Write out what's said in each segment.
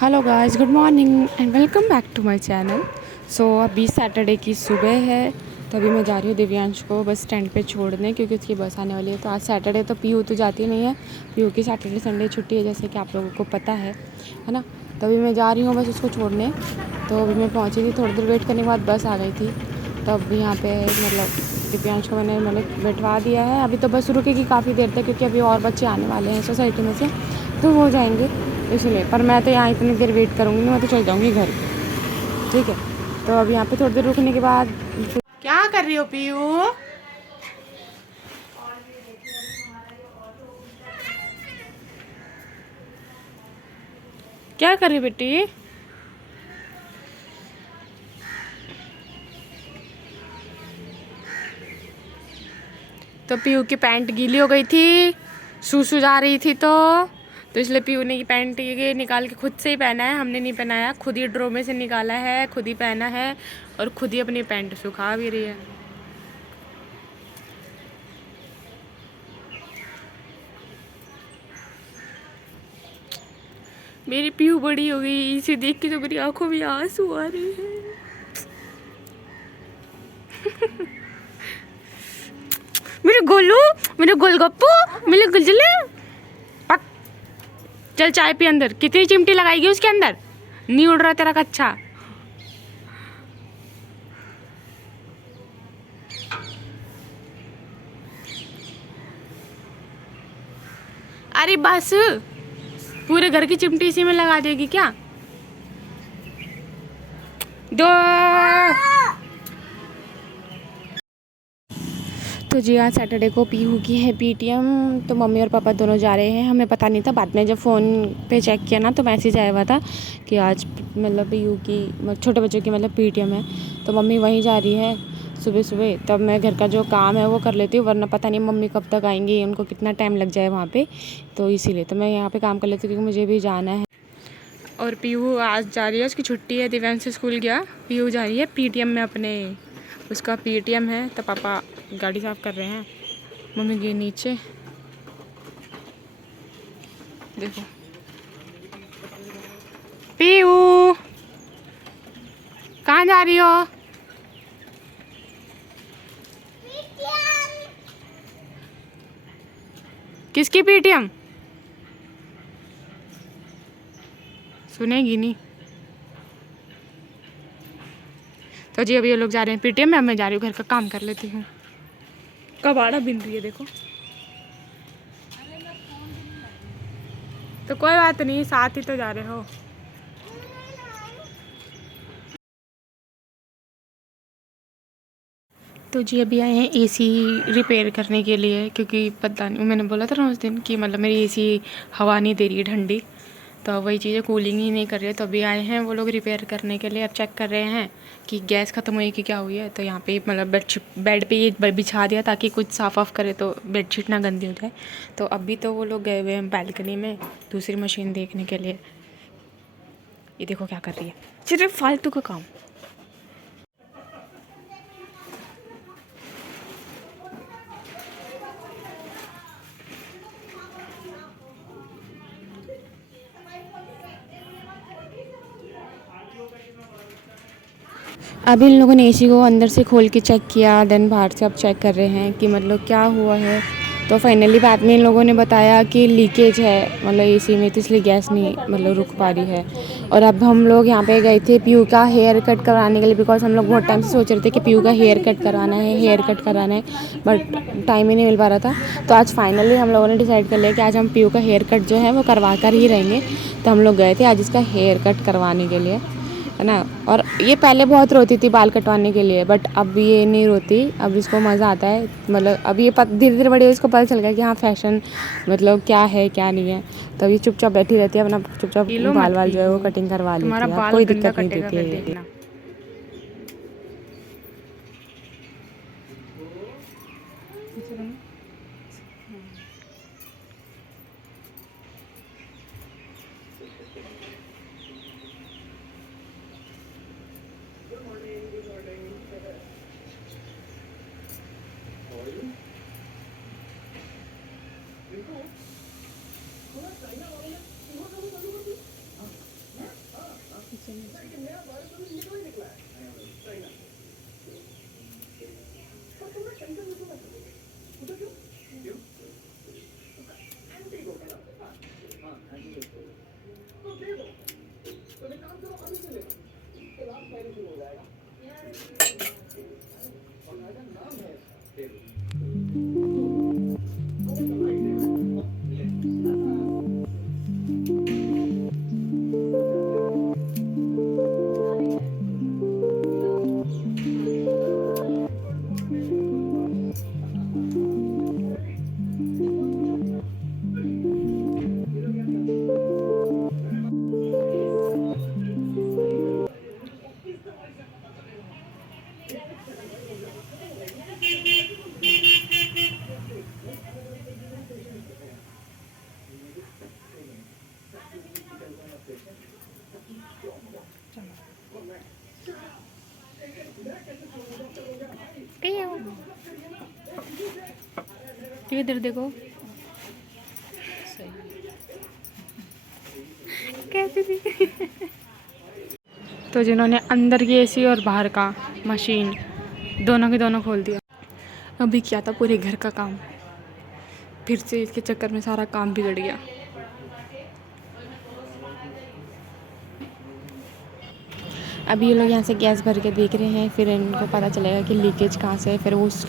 Hello guys, good morning and welcome back to my channel. So अभी Saturday की सुबह है, तो अभी मैं जा रही हूँ दिव्यांश को बस स्टैंड पे छोड़ने, क्योंकि उसकी बस आने वाली है। तो आज सैटरडे तो पीयू तो जाती नहीं है, पीयू की सैटरडे संडे छुट्टी है, जैसे कि आप लोगों को पता है ना। तो अभी मैं जा रही हूँ बस उसको छोड़ने। तो अभी मैं पहुँची थी, थोड़ी देर वेट करने के बाद बस आ गई थी। तो अब यहाँ पे दिव्यांश को मैंने बैठवा दिया है। अभी तो बस रुकेगी काफ़ी देर तक, क्योंकि अभी और बच्चे आने वाले हैं सोसाइटी में से, तो हो जाएंगे इसलिए। पर मैं तो यहाँ इतनी देर वेट करूँगी नहीं, मैं तो चल जाऊँगी घर, ठीक है। तो अब यहाँ पे थोड़ी देर रुकने के बाद क्या कर रही हो पीयू? क्या कर रही बेटी? तो पीयू की पैंट गीली हो गई थी, सूसू जा रही थी, तो इसलिए पीयू ने ये पैंट ये निकाल के खुद से ही पहना है। हमने नहीं पहनाया, खुद ही ड्रो में से निकाला है, खुद ही पहना है और खुद ही अपनी पैंट सुखा भी रही है। मेरी पीयू बड़ी हो गई, इसे देख के तो मेरी आंखों में आंसू आ रहे हैं। मेरे गोलू, मेरे गोलगप्पू, मेरे गुलगुले, पक। चल चाय पी अंदर। कितनी चिमटी लगाएगी उसके अंदर? नहीं उड़ रहा तेरा कच्चा। अरे बस, पूरे घर की चिमटी इसी में लगा देगी क्या? दो। तो जी आज सैटरडे को पीहू की है पीटीएम, तो मम्मी और पापा दोनों जा रहे हैं। हमें पता नहीं था, बाद में जब फ़ोन पे चेक किया ना तो मैसेज आया हुआ था कि आज पीहू की छोटे बच्चों की पीटीएम है। तो मम्मी वहीं जा रही है सुबह सुबह। तब मैं घर का जो काम है वो कर लेती हूँ, वरना पता नहीं मम्मी कब तक आएंगी, उनको कितना टाइम लग जाए वहाँ पर। तो इसीलिए तो मैं यहाँ पर काम कर लेती हूँ, क्योंकि मुझे भी जाना है। और पीहू आज जा रही है, उसकी छुट्टी है, दिव्यांश स्कूल गया, पीहू जा रही है पीटीएम में अपने। उसका पीटीएम है, तो पापा गाड़ी साफ़ कर रहे हैं, मम्मी गई नीचे। देखो पीहू, कहाँ जा रही हो? किसकी पीटीएम? सुनेगी नहीं। तो जी अभी ये लोग जा रहे हैं पीटीएम में, मैं जा रही हूँ घर का काम कर लेती हूँ। कबाड़ा बिन रही है देखो। तो कोई बात नहीं, साथ ही तो जा रहे हो। तो जी अभी आए हैं एसी रिपेयर करने के लिए, क्योंकि पता नहीं, मैंने बोला था ना उस दिन कि मेरी एसी हवा नहीं दे रही है ठंडी, तो वही चीज़ें कूलिंग ही नहीं कर रही है। तो अभी आए हैं वो लोग रिपेयर करने के लिए। अब चेक कर रहे हैं कि गैस ख़त्म हुई कि क्या हुई है। तो यहाँ पे बेड पे ये बिछा दिया, ताकि कुछ साफ़ ऑफ करे तो बेडशीट ना गंदी हो जाए। तो अभी तो वो लोग गए हुए हैं बैल्कनी में दूसरी मशीन देखने के लिए। ये देखो क्या कर रही है, सिर्फ फालतू का काम। अभी इन लोगों ने एसी को अंदर से खोल के चेक किया, देन बाहर से अब चेक कर रहे हैं कि क्या हुआ है। तो फाइनली बाद में इन लोगों ने बताया कि लीकेज है एसी में, तो इसलिए गैस नहीं रुक पा रही है। और अब हम लोग यहाँ पे गए थे पीयू का हेयर कट करवाने के लिए, बिकॉज हम लोग बहुत टाइम से सोच रहे थे कि पीयू का हेयर कट कराना है, बट टाइम ही नहीं मिल पा रहा था। तो आज फाइनली हम लोगों ने डिसाइड कर लिया कि आज हम पीयू का हेयर कट जो है वो करवा कर ही रहेंगे। तो हम लोग गए थे आज इसका हेयर कट करवाने के लिए, है ना। और ये पहले बहुत रोती थी बाल कटवाने के लिए, बट अब ये नहीं रोती, अब इसको मज़ा आता है। अब ये धीरे धीरे बड़े इसको पता चल गया कि हाँ फैशन क्या है क्या नहीं है। तो ये चुपचाप बैठी रहती है, अपना चुपचाप बाल जो है वो कटिंग करवा लेती है, अब कोई दिक्कत नहीं देती है। इधर देखो कैसी थी। तो जिन्होंने अंदर की एसी और बाहर का मशीन दोनों के दोनों खोल दिया। अभी किया था पूरे घर का काम, फिर से इसके चक्कर में सारा काम बिगड़ गया। अभी ये लोग यहाँ से गैस भर के देख रहे हैं, फिर इनको पता चलेगा कि लीकेज कहाँ से है, फिर वो उस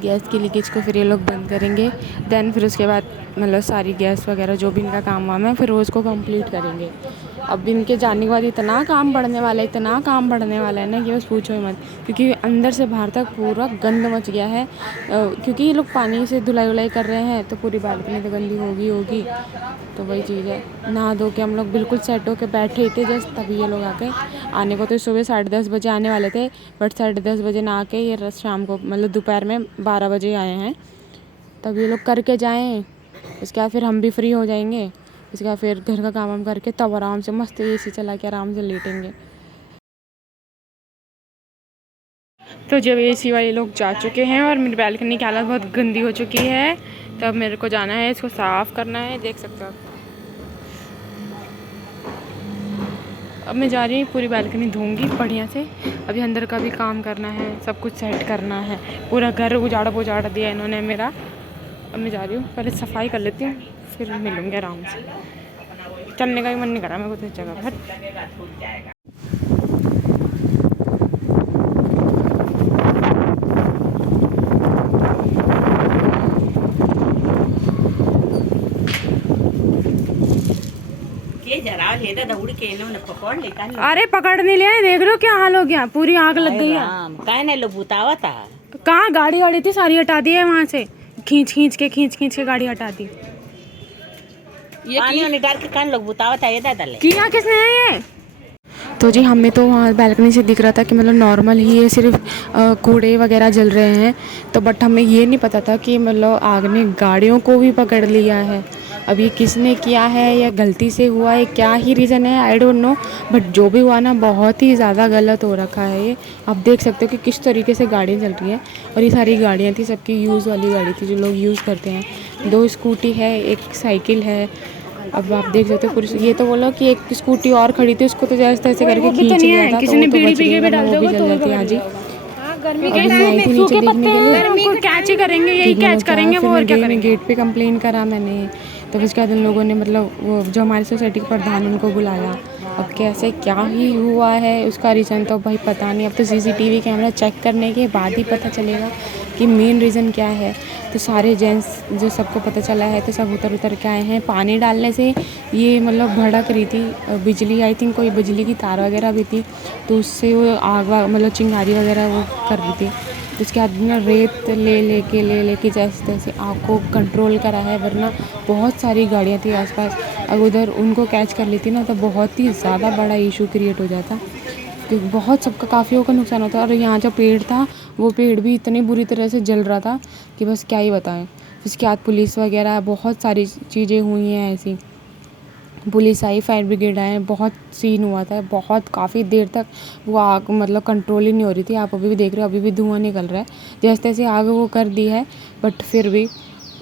गैस की लीकेज को फिर ये लोग बंद करेंगे। देन फिर उसके बाद मतलब सारी गैस वगैरह जो भी इनका काम वाम है फिर वो उसको कंप्लीट करेंगे। अब इनके जाने के बाद इतना काम बढ़ने वाला है, इतना काम बढ़ने वाला है ना कि बस पूछो ही मत, क्योंकि अंदर से बाहर तक पूरा गंद मच गया है। क्योंकि ये लोग पानी से धुलाई वुलाई कर रहे हैं तो पूरी बालकनी तो गंदी होगी। तो वही चीज़ है, नहा धो के हम लोग बिल्कुल सेट होके बैठे ही थे जस्ट, तभी ये लोग आके आने को तो सुबह 10:30 बजे आने वाले थे, बट 10:30 बजे ना आके ये शाम को मतलब दोपहर में 12 बजे आए हैं। तब ये लोग करके जाएँ, उसके बाद फिर हम भी फ्री हो जाएंगे। उसके बाद फिर घर का काम हम करके तब आराम से मस्त एसी चला के आराम से लेटेंगे। तो जब एसी वाले लोग जा चुके हैं और मेरी बालकनी की हालत बहुत गंदी हो चुकी है, तब मेरे को जाना है, इसको साफ़ करना है। देख सकते हो अब मैं जा रही हूँ, पूरी बालकनी धोऊंगी बढ़िया से। अभी अंदर का भी काम करना है, सब कुछ सेट करना है, पूरा घर उजाड़ा दिया इन्होंने मेरा। अब मैं जा रही हूँ, पहले सफाई कर लेती हूँ, फिर मिलूँगी आराम से। चलने का भी मन नहीं करा मेरे को तो जगह पर। अरे पकड़ नहीं लिया, देख रहे हो क्या हाल हो गया, पूरी आग लग गई है। लो बुतावा था, कहाँ गाड़ी वाड़ी थी सारी हटा दी है वहाँ से, खींच के गाड़ी हटा दी। ये पानी डाल के कान लोग बुतावा था, ये दादा ले किया किसने है ये। तो जी हमें तो वहाँ बैल्कनी से दिख रहा था कि मतलब नॉर्मल ही है, सिर्फ कूड़े वगैरह जल रहे हैं। तो बट हमें ये नहीं पता था कि मतलब आग ने गाड़ियों को भी पकड़ लिया है। अब ये किसने किया है या गलती से हुआ है, क्या ही रीज़न है, आई डोंट नो। बट जो भी हुआ ना, बहुत ही ज़्यादा गलत हो रखा है ये। आप देख सकते हो कि किस तरीके से गाड़ियाँ चल रही हैं, और ये सारी गाड़ियाँ थी सबकी यूज़ वाली गाड़ी थी जो लोग यूज़ करते हैं। 2 स्कूटी है, 1 साइकिल है। अब आप देख सकते हो पूरी, ये तो बोलो कि एक स्कूटी और खड़ी थी, उसको तो जैसे तैसे करके खींच लिया था, किसी ने बीड़ी पी के भी डाल दोगे तो भी हाँ जी। गर्मी के आई थी नीचे देखने के लिए, उनको कैच ही करेंगे, यही कैच करेंगे वो, और क्या करेंगे। गेट पे कंप्लेन करा मैंने, तो उसके बाद उन लोगों ने मतलब वो जो हमारी सोसाइटी के प्रधान उनको बुलाया। अब कैसे क्या ही हुआ है उसका रीज़न तो भाई पता नहीं, अब तो CCTV कैमरा चेक करने के बाद ही पता चलेगा कि मेन रीज़न क्या है। तो सारे जेंट्स जो सबको पता चला है तो सब उतर के आए हैं। पानी डालने से ये मतलब भड़क रही थी बिजली, आई थिंक कोई बिजली की तार वगैरह भी थी, तो उससे वो आग मतलब चिंगारी वगैरह वो कर रही थी। उसके बाद ना रेत ले लेके जैसे तैसे आग को कंट्रोल करा है, वरना बहुत सारी गाड़ियाँ थी आसपास। अगर उधर उनको कैच कर लेती ना तो बहुत ही ज़्यादा बड़ा इशू क्रिएट हो जाता, क्योंकि बहुत सबका काफ़ियों का नुकसान होता। और यहाँ जो पेड़ था वो पेड़ भी इतनी बुरी तरह से जल रहा था कि बस क्या ही बताएं। उसके बाद पुलिस वगैरह बहुत सारी चीज़ें हुई हैं ऐसी, पुलिस आई, फायर ब्रिगेड आए, बहुत सीन हुआ था, बहुत काफ़ी देर तक वो आग मतलब कंट्रोल ही नहीं हो रही थी। आप अभी भी देख रहे हो, अभी भी धुआं निकल रहा है। जैसे तैसे आग वो कर दी है, बट फिर भी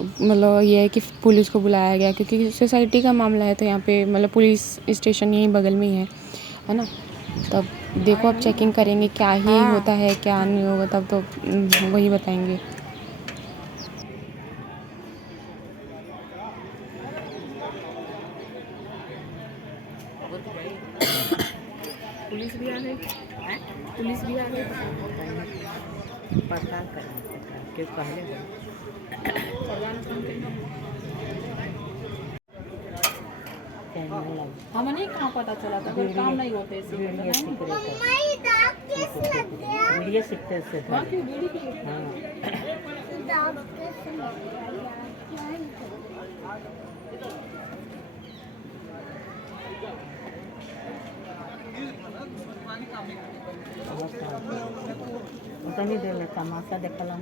मतलब ये है कि पुलिस को बुलाया गया, क्योंकि सोसाइटी का मामला है, तो यहाँ पे मतलब पुलिस स्टेशन यहीं बगल में ही है ना। तब देखो अब चेकिंग करेंगे क्या ही होता है क्या नहीं होगा, तब तो वही बताएंगे। पुलिस भी आ गई, हैं? पुलिस भी आ गई। पड़ताल करना के पहले हमें नहीं कहाँ पता चला था, कोई काम नहीं होते इसी में, वीडियो सीखते से था। हाँ नहीं दे तमाशा देखला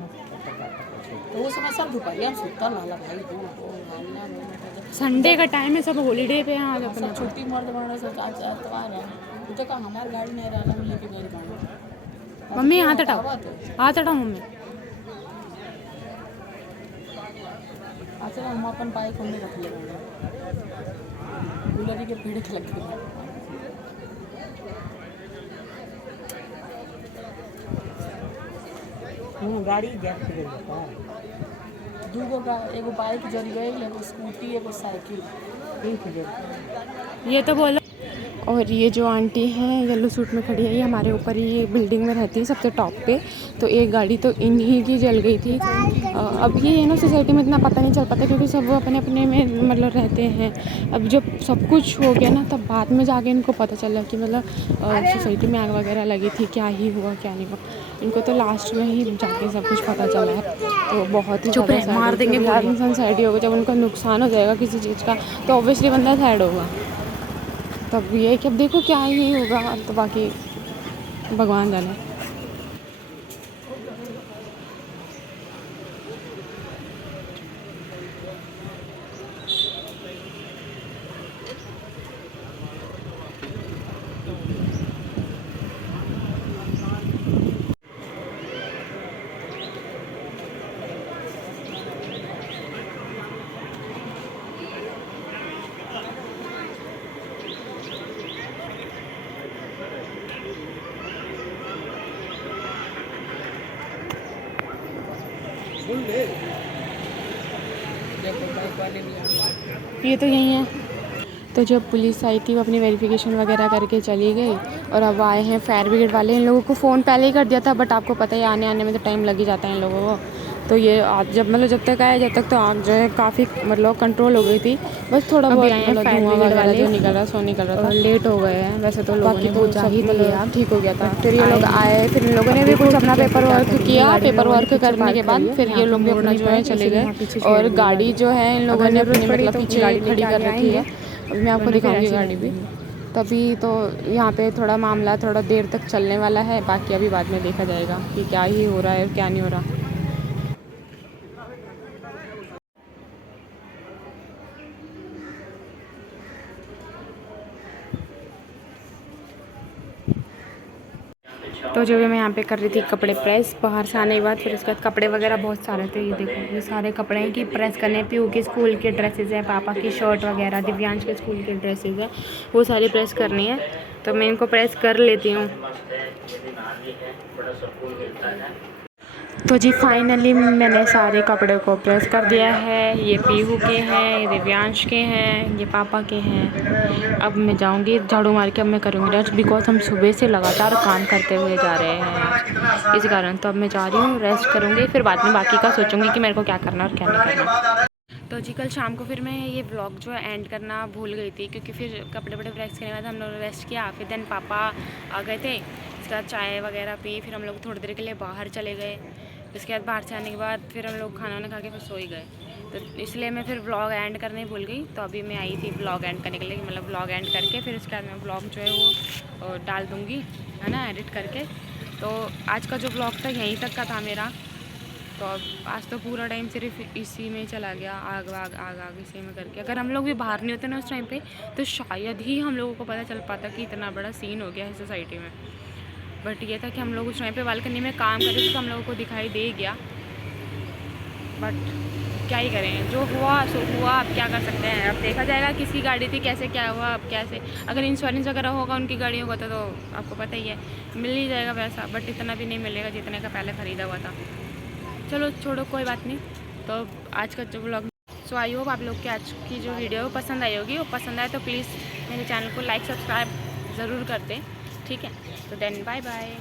तो वो समय सब दुपहिया में सुतल वाला भाई। संडे का टाइम है, सब हॉलीडे पे हैं आज अपना। छुट्टी मर्द बड़ा से एतवार है, मुझे कहा हमारी गाड़ी नहीं रहना, हम लेके गए गाड़ी। मम्मी हाथ हटाओ, हाथ हटाओ मम्मी। अच्छा हम अपन बाइक हमने रख लिया, गुलरी के पेड़ के लग गए। गाड़ी जब्त कर देता दूगो एगो बाइक जल गई, एगो स्कूटी, एगो साइकिल। ठीक ये तो बोलो। और ये जो आंटी हैं येलो सूट में खड़ी है, ये हमारे ऊपर ही ये बिल्डिंग में रहती है सबसे टॉप पे। तो एक गाड़ी तो इन्हीं की जल गई थी। अब ये है ना, सोसाइटी में इतना पता नहीं चल पाता क्योंकि सब अपने अपने में मतलब रहते हैं। अब जब सब कुछ हो गया ना, तब बाद में जाके इनको पता चला कि मतलब सोसाइटी में आग वगैरह लगी थी, क्या ही हुआ क्या नहीं हुआ। इनको तो लास्ट में ही जाके सब कुछ पता चला है। तो बहुत ही ज़्यादा मार देंगे, इंसान सैड ही होगा। जब उनका नुकसान हो जाएगा किसी चीज़ का तो ऑब्वियसली बंदा सैड होगा। तब ये कि अब देखो क्या ही होगा, तो बाकी भगवान जाने। ये तो यही है। तो जब पुलिस आई थी वो अपनी वेरिफिकेशन वगैरह करके चली गई, और अब आए हैं फायर ब्रिगेड वाले। इन लोगों को फ़ोन पहले ही कर दिया था, बट आपको पता है आने में तो टाइम लग ही जाता है इन लोगों को। तो ये आज जब तक आए, जब तक तो आग जो है काफ़ी मतलब कंट्रोल हो गई थी। बस थोड़ा बहुत धुआं वगैरह जो निकल रहा सो निकल रहा था। लेट हो गए हैं वैसे तो लोगों ने, वो जा ही दिया, ठीक हो गया था। फिर ये लोग आए, फिर इन लोगों ने भी कुछ अपना पेपर वर्क किया। पेपर वर्क करने के बाद फिर ये लोग भी अपना जो है चले गए। और गाड़ी जो है इन लोगों ने अपनी मतलब पीछे खड़ी कर रखी है। अभी मैं आपको दिखाऊंगी गाड़ी भी। तभी तो यहाँ पे थोड़ा मामला थोड़ा देर तक चलने वाला है, बाकी अभी बाद में देखा जाएगा कि क्या ही हो रहा है और क्या नहीं हो रहा। तो जो भी मैं यहाँ पे कर रही थी कपड़े प्रेस, बाहर से आने के बाद फिर उसके बाद कपड़े वगैरह बहुत सारे थे। ये देखो ये सारे कपड़े हैं कि प्रेस करने। पीयू के स्कूल के ड्रेसेस हैं, पापा की शर्ट वगैरह, दिव्यांश के स्कूल के ड्रेसेस हैं, वो सारी प्रेस करनी है। तो मैं इनको प्रेस कर लेती हूँ। तो जी फाइनली मैंने सारे कपड़े को प्रेस कर दिया है। ये पीहू के हैं, ये दिव्यांश के हैं, ये पापा के हैं। अब मैं जाऊंगी झाड़ू मार के, अब मैं करूँगी रेस्ट, बिकॉज हम सुबह से लगातार काम करते हुए जा रहे हैं इस कारण। तो अब मैं जा रही हूँ, रेस्ट करूँगी, फिर बाद में बाकी का सोचूंगी कि मेरे को क्या करना और क्या नहीं करना। तो जी कल शाम को फिर मैं ये व्लॉग जो है एंड करना भूल गई थी, क्योंकि फिर कपड़े वपड़े प्रेस करने के बाद हम लोग रेस्ट किया। फिर देन पापा आ गए थे, इसके बाद चाय वगैरह पी, फिर हम लोग थोड़ी देर के लिए बाहर चले गए। इसके बाद बाहर से आने के बाद फिर हम लोग खाना वाना खा के फिर सो ही गए। तो इसलिए मैं फिर व्लॉग एंड करने भूल गई। तो अभी मैं आई थी व्लॉग एंड करने के लिए, मतलब व्लॉग एंड करके फिर इसके बाद मैं व्लॉग जो है वो डाल दूँगी, है ना, एडिट करके। तो आज का जो व्लॉग था यहीं तक का था मेरा। तो अब आज तो पूरा टाइम सिर्फ इसी में चला गया, आग आग आग आग इसी में करके। अगर हम लोग भी बाहर नहीं होते ना उस टाइम पे, तो शायद ही हम लोगों को पता चल पाता कि इतना बड़ा सीन हो गया है सोसाइटी में। बट ये था कि हम लोग उस टाइम पे बालकनी में काम कर रहे थे, तो हम लोगों को दिखाई दे गया। बट क्या ही करें, जो हुआ सो हुआ, अब क्या कर सकते हैं। अब देखा जाएगा किसकी गाड़ी थी, कैसे क्या हुआ, अब कैसे। अगर इंश्योरेंस वगैरह होगा उनकी गाड़ियों का तो आपको पता ही है मिल ही जाएगा पैसा, बट इतना भी नहीं मिलेगा जितने का पहले ख़रीदा हुआ था। चलो छोड़ो, कोई बात नहीं। तो आज का जो व्लॉग, सो आई होप आप लोग की आज की जो वीडियो पसंद आई होगी। वो पसंद आए तो प्लीज़ मेरे चैनल को लाइक सब्सक्राइब ज़रूर कर दें। ठीक है, तो देन बाय बाय।